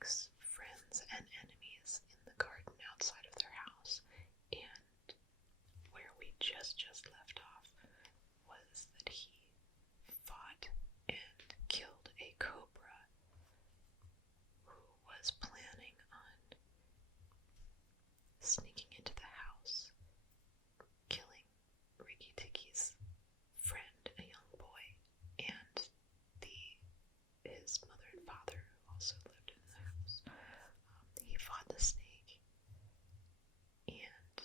makes friends and enemies in the garden outside of their house, and where we just left off was that he fought and killed a cobra who was planning on sneaking into the house, killing Rikki Tikki's friend, a young boy, and his mother and father who also lived in the house. He fought the snake, and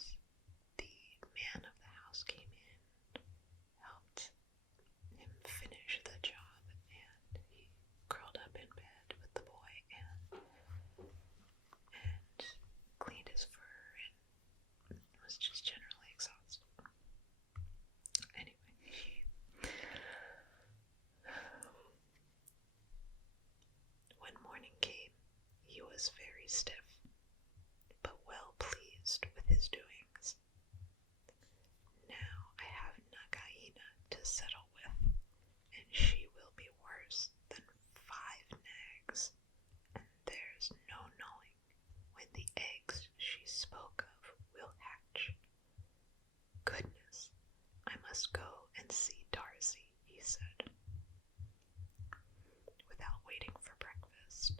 the man of the house came in, helped him finish the job, and he curled up in bed with the boy and cleaned his fur and was just generally exhausted. Anyway, when morning came, he was very stiff, but well pleased with his doings. Now I have Nagaina to settle with, and she will be worse than 5 nags, and there's no knowing when the eggs she spoke of will hatch. Goodness, I must go and see Darcy, he said. Without waiting for breakfast,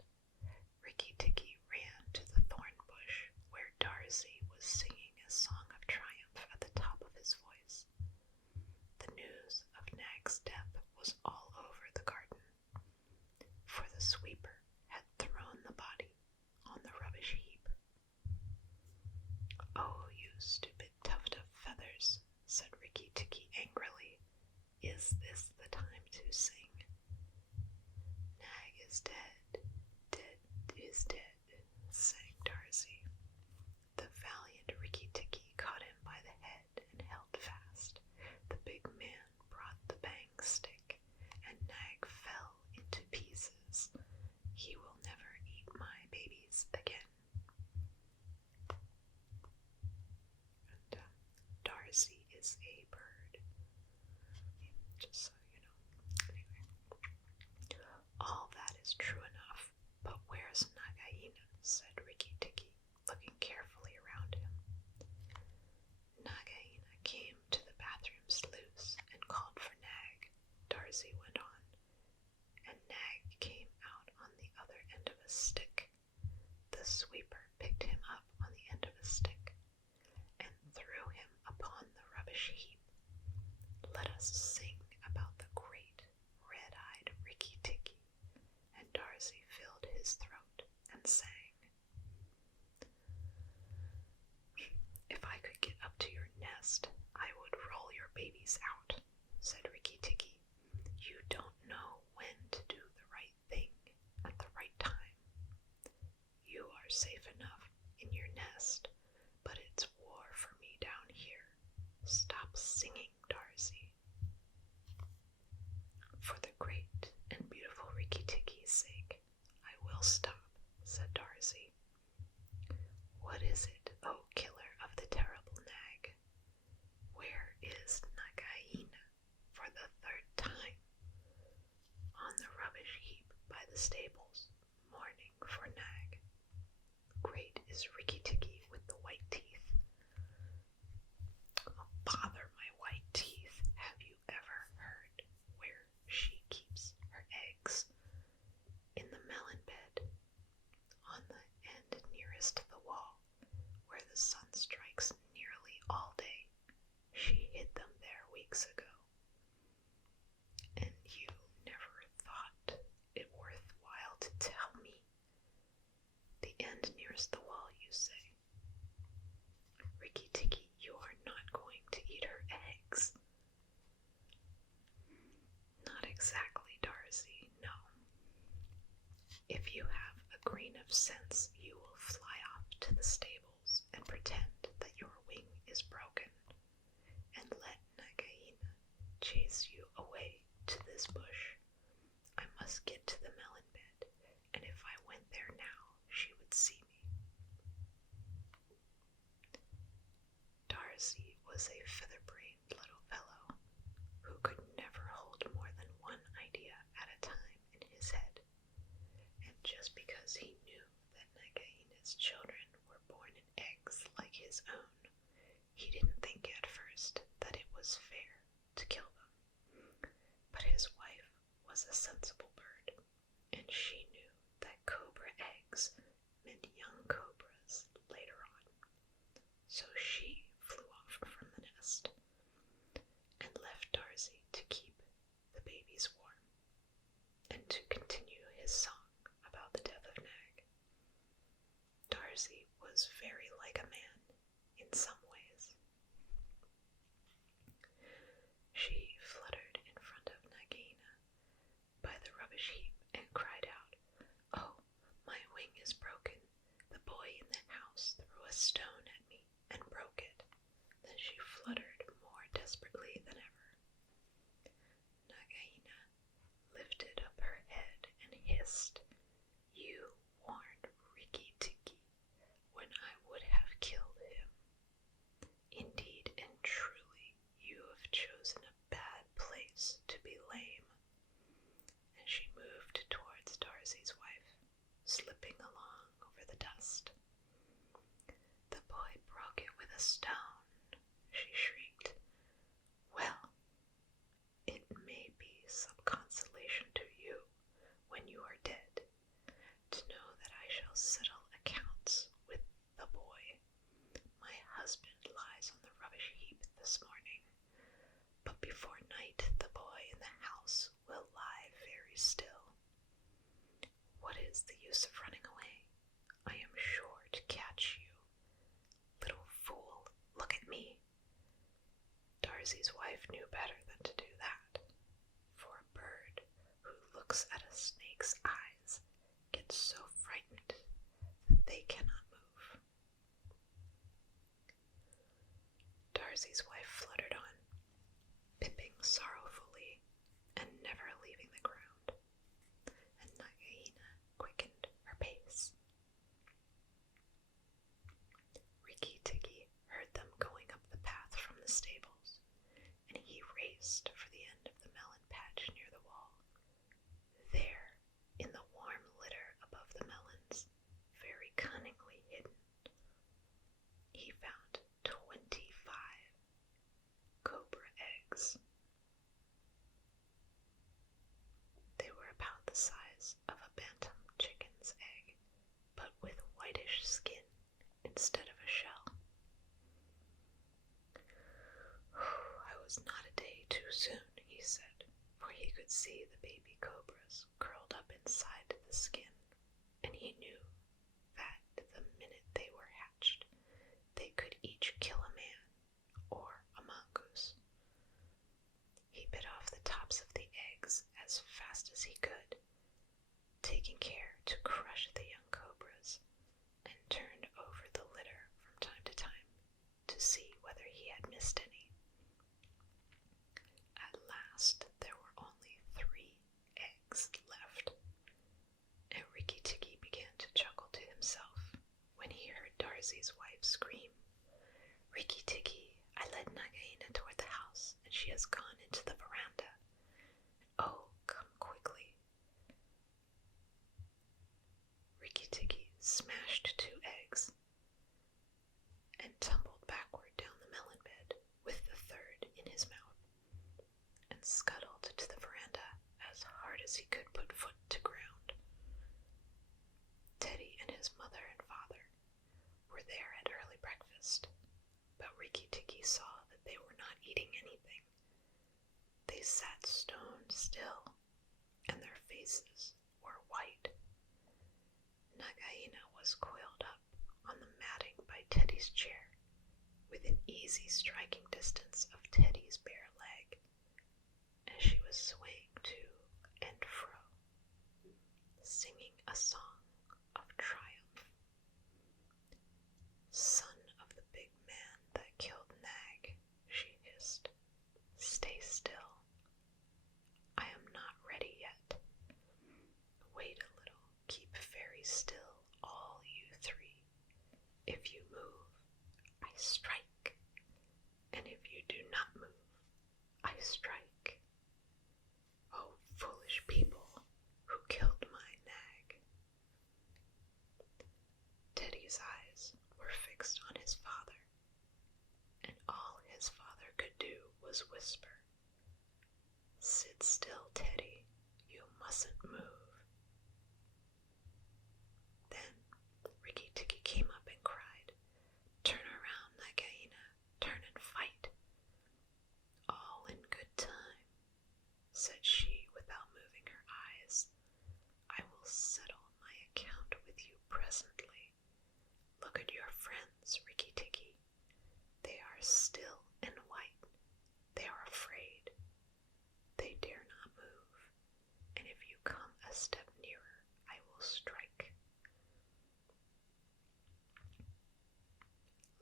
Rikki Tikki ran to the thorn bush where Darcy was singing a song of triumph at the top of his voice. The news of Nag's death was all over the garden, for the sweeper had thrown the body on the rubbish heap. "Oh, you stupid tuft of feathers," said Rikki Tikki angrily. "Is this the time to sing?" "Nag is dead, dead is dead," sang Darcy. The valiant Rikki Tikki caught him by the head and held fast. The big man brought the bang stick, and Nag fell into pieces. "He will never eat my babies again." And Darcy is a bird, just so you know. Anyway, all that is true enough, but where's Nagaina? Said Rikki Tikki, looking carefully around him. Nagaina came to the bathroom sluice and called for Nag, Darcy went on, and Nag came out on the other end of a stick. The sweeper picked him up on the end of a stick and threw him upon the rubbish heap. Let us sing about the great red-eyed Rikki Tikki, and Darcy filled his throat and sang. "If I could get up to your nest, I would roll your babies out," said Rikki Tikki. "You don't know when to do the right thing at the right time. You are safe enough in your nest, but it's war for me down here. Stop singing, Darcy." "For the great and beautiful Rikki Tikki's sake, I will stop," said Darcy. "What is it, O killer of the terrible Nag? Where is Nagaina for the 3rd time? On the rubbish heap by the stables, mourning for Nag. Great is Rikki Tikki with the white teeth." "Oh, bother my white teeth. Have you ever heard where she keeps her eggs?" "In the melon bed, on the end nearest the wall, where the sun strikes nearly all day. She hid them there weeks ago." "And you never thought it worthwhile to tell me? The end nearest the wall, you say? Rikki Tikki, you are not going to eat her eggs." "Not exactly, Darcy, no. If you have a grain of sense, you will fly off to the stables and pretend that your wing is broken, and let Nagaina chase you away to this bush. I must get to the melon bed, and if I went there now, she would see me." Darcy was a feather-brained little fellow who could never hold more than one idea at a time in his head, and just because he knew was a sensible bird, and she knew that cobra eggs meant young cobras later on. So she flew off from the nest and left Darcy to keep the babies warm and to continue his song about the death of Nag. Darcy was very like a man in some ways. She fluttered in front of Nagaina by the rubbish heap and cried out, "Oh, my wing is broken. The boy in the house threw a stone at me and broke it." Then she fluttered more desperately than ever. Nagaina lifted up her head and hissed, "You warned Rikki Tikki when I would have killed him. Indeed and truly, you have chosen a bad place to be lame." And she moved towards Darcy's wife, slipping along over the dust. "The boy broke it with a stone," she shrieked. "Well, it may be some consolation to you when you are dead, to know that I shall settle accounts with the boy. My husband lies on the rubbish heap this morning, but before night the boy in the house will lie very still. What is the use of running away? I am sure to catch you. Little fool, look at me." Darcy's wife knew better than to do that, for a bird who looks at a snake's eyes gets so frightened that they cannot move. Darcy's wife fluttered on, pipping sorrowfully and never leaving the ground, and Nagaina quickened her pace. Rikki Tikki heard them going up the path from the stables, and he raced for the end of the melon patch near the wall. There, in the warm litter above the melons, very cunningly hidden, he found 25 cobra eggs. They were about the size of a bantam chicken's egg, but with whitish skin instead of a shell. "I was not a day too soon," he said, for he could see the baby cobras curled up inside the skin, and he knew that the minute they were hatched, they could each kill a man or a mongoose. He bit off the tops of the eggs as fast as he could, taking care to crush the young cobras, and turned over the litter from time to time to see whether he had missed any. At last there were only 3 eggs left, and Rikki Tikki began to chuckle to himself when he heard Darcy's wife scream, "Rikki Tikki, I led Nagaina toward the house, and she has gone into the veranda. Oh, come quickly." Rikki Tikki smashed 2 eggs and tumbled backward down the melon bed with the 3rd in his mouth, and scuttled to the veranda as hard as he could put foot to ground. Teddy and his mother and father were there at early breakfast, but Rikki Tikki saw that they were not eating anything. They sat stone still, and their faces were white. Nagaina was coiled up on the matting by Teddy's chair, within easy striking distance of Teddy's bare leg, and she was swaying to and fro, singing a song of triumph. "Son of the big man that killed Nag," she hissed, "stay still. I am not ready yet. Wait a little, keep very still, all you 3. If you move, I strike, and if you do not move, I strike. Oh, foolish people, who killed my Nag." Teddy's eyes were fixed on his father, and all his father could do was whisper, "Sit still, Teddy, you mustn't move. Then Rikki Tikki came up and cried, "Turn around, Nagaina, turn and fight." "All in good time," said she without moving her eyes. "I will settle my account with you presently. Look at your friends, Rikki Tikki. They are still and white. They are afraid. They dare not move, and if you come a step nearer, I will strike."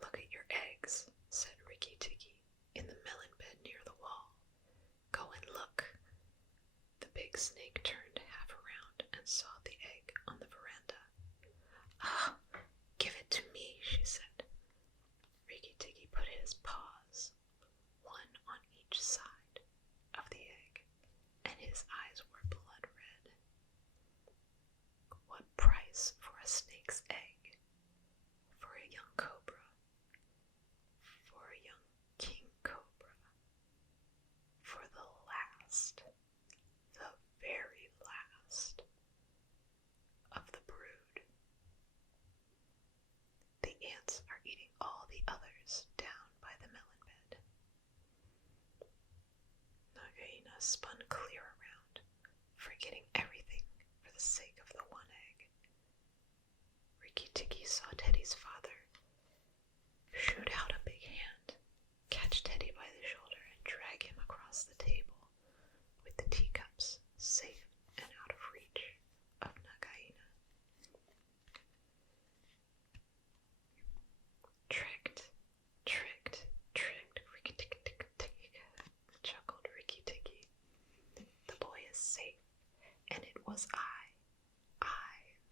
"Look at your eggs," said Rikki Tikki, "in the melon bed near the wall. Go and look." The big snake turned half around and saw the egg on the veranda. "Ah, give it to me," she said. Rikki Tikki put his paws, one on each side of the egg, and his eyes were blood red. "What price for a snake's egg? For a young cobra? For a young king cobra? For the last, the very last of the brood. The ants are eating all the others down by the melon bed." Nagaina spun clear around, forgetting everything for the sake of the one egg. Rikki Tikki saw Teddy's father shoot out a big hand, catch Teddy by the shoulder, and drag him across the table with the teacups safe and out of reach of Nagaina. "Tricked, tricked, tricked, Rikki Tikki Tikki," chuckled Rikki Tikki. "The boy is safe, and it was I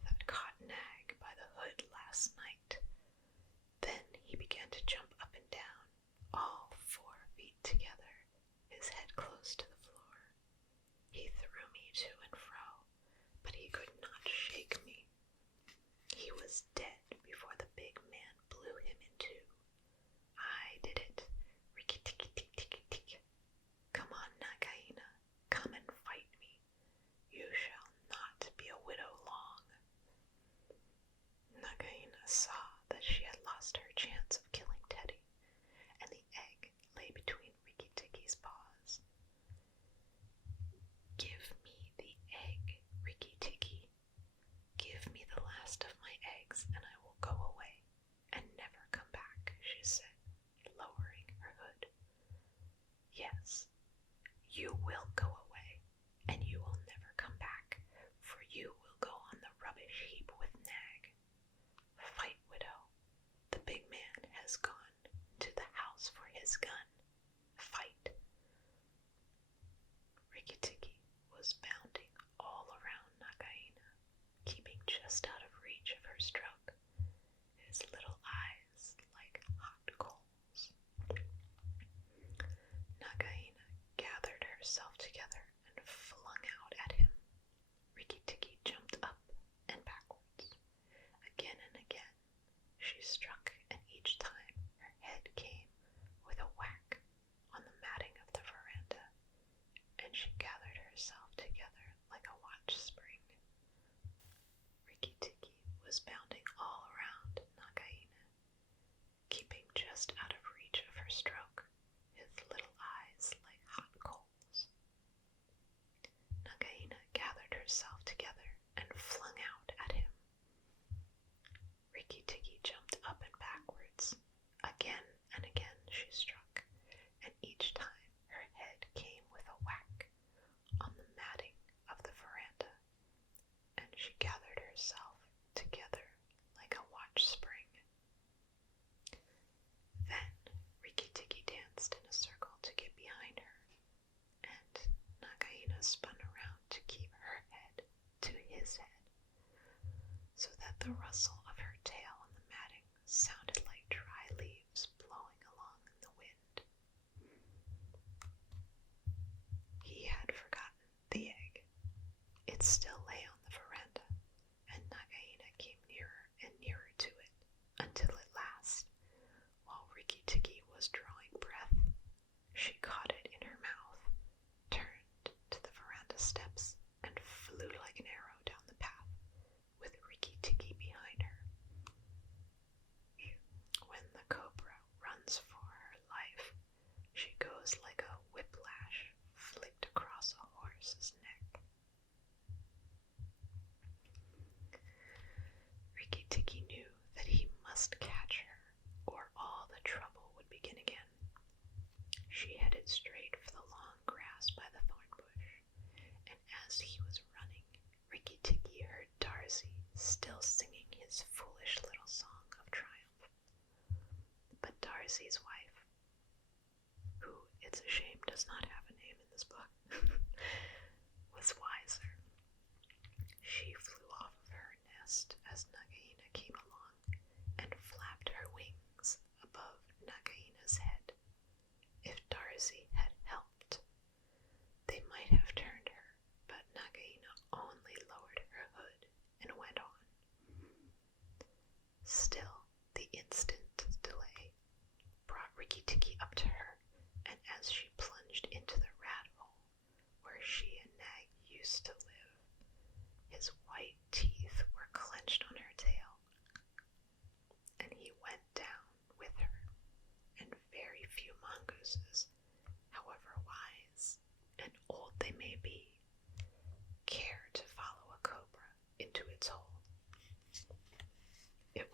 that caught Nag by the hood last night." Then he began to jump up and down, all 4 feet together, his head close to the floor. He threw me to and fro, but he could not shake me. He was dead before the big man blew him in two. I did it. Rikki Tikki Tikki Tikki. Come on, Nagaina, come and fight me. You shall not be a widow long." Nagaina saw that she had lost her chance of killing Teddy, and the egg lay between Rikki Tikki's paws. "Give me the egg, Rikki Tikki. Give me the last of my eggs, and I will go away and never come back," she said, lowering her hood. "Yes, you will go away, and you will never come back, for you will go on the rubbish heap with Nag. Fight, widow. The big man has gone to the house for his gun. Fight." Rikki Tikki was bounding all around Nagaina, keeping just out of reach of her stroke, his little eyes like hot coals. Nagaina gathered herself together and flung out at him. Rikki Tikki jumped up and backwards. Again and again she struck, and each time her head came with a whack on the matting of the veranda, and she gathered herself together like a watch spring. Rikki Tikki was bounding all around Nagaina, keeping just out of reach of her stroke, his little eyes like hot coals. Nagaina gathered herself together and flung out at him. Rikki Tikki jumped up and backwards. Again and again she struck, and each time her head came with a whack on the matting of the veranda, and she gathered herself together like a watch spring. Then Rikki Tikki danced in a circle to get behind her, and Nagaina spun around to keep her head to his head, so that the rustle of her tail on the matting sounded like dry leaves blowing along in the wind. He had forgotten the egg. It still lay on the veranda, and Nagaina came nearer and nearer to it, until at last, while Rikki Tikki was drawing breath, she caught it in her mouth, turned to the veranda steps, and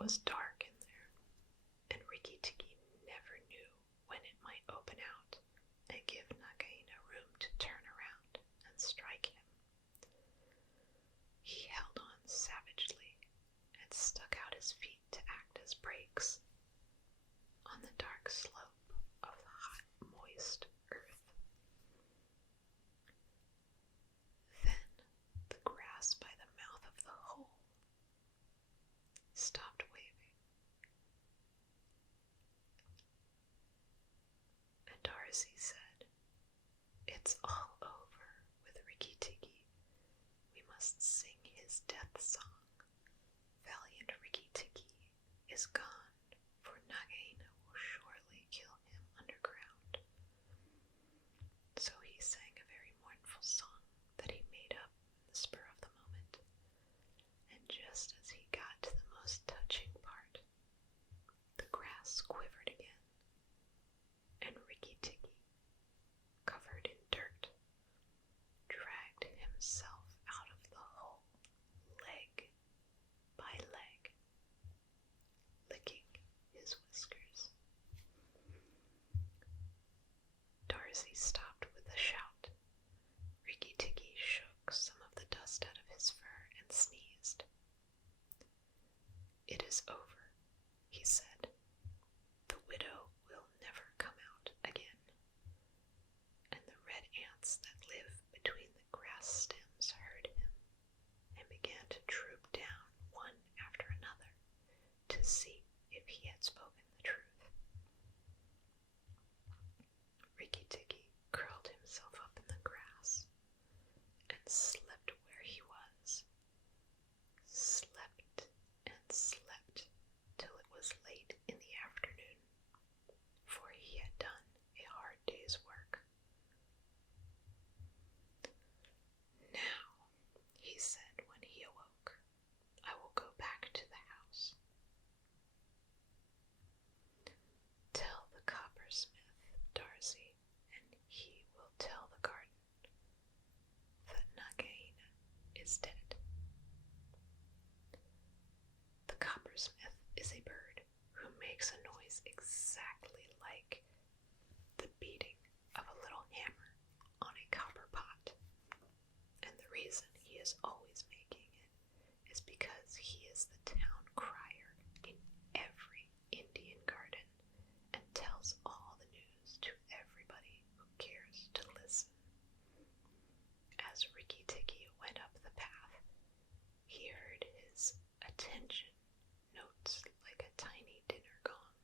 was dark in there, and Rikki Tikki never knew when it might open out and give Nagaina room to turn around and strike him. He held on savagely and stuck out his feet to act as brakes on the dark slope of the hot, moist earth. Then the grass by the mouth of the hole stopped waving, and Darcy said, "It's all over with Rikki Tikki. We must sing his death song. Valiant Rikki Tikki is gone, for Nagaina will surely kill him underground." So he sang a very mournful song that he made up in the spur of the moment, and just as he got to the most touching part, the grass quivered again, and Rikki Tikki, covered in dirt, dragged himself out of the hole, leg by leg, licking his whiskers. Darcy stopped with a shout. Rikki Tikki shook some of the dust out of his fur and sneezed. "It is over," he said. "The widow will never come out again." And the red ants that live between the grass stems heard him and began to troop down one after another to see if he had spoken the truth. Rikki Tikki curled himself up in the grass and slept where he was. Slept and slept till it was late in the afternoon, for he had done a hard day's work. "Now," he said when he awoke, "I will go back to the house. Tell the coppersmith, Darcy, and he will tell the garden that Nagaina is dead." The coppersmith is a bird who makes a noise exactly like the beating of a little hammer on a copper pot, and the reason he is always making it is because he is the town crier in every Indian garden and tells all the news to everybody who cares to listen. As Rikki Tikki went up the path, he heard his attention notes like a tiny dinner gong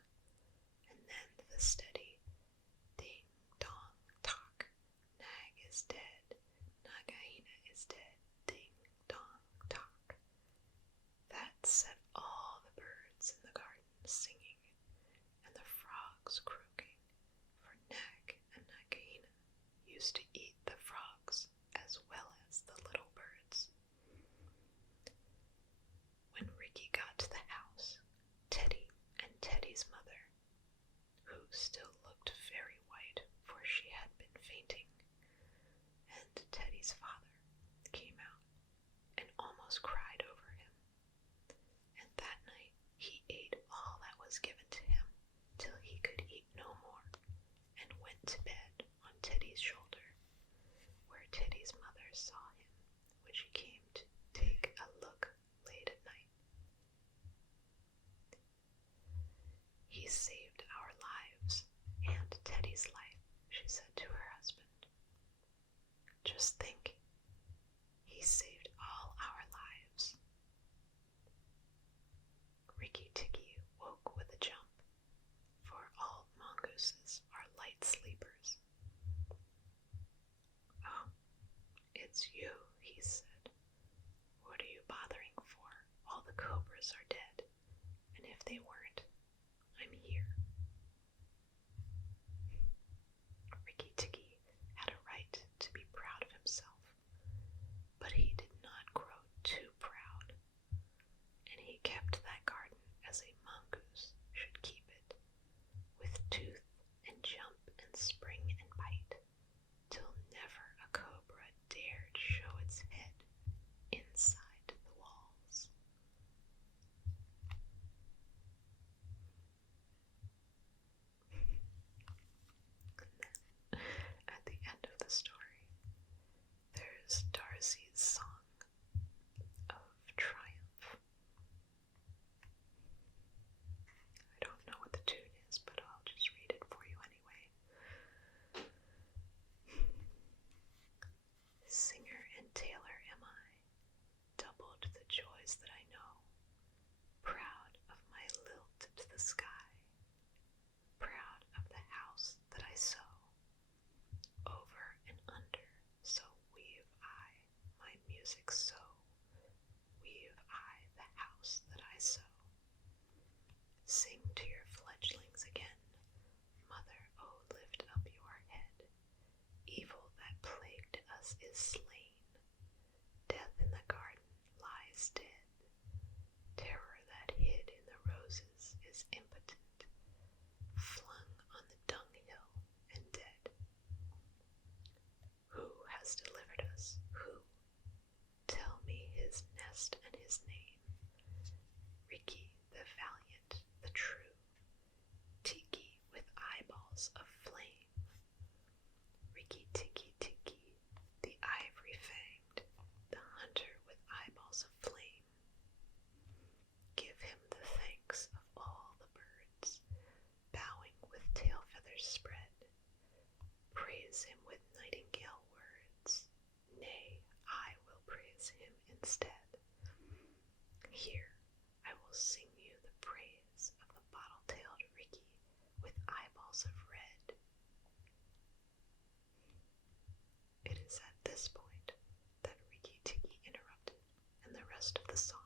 rest of the song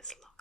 is lost.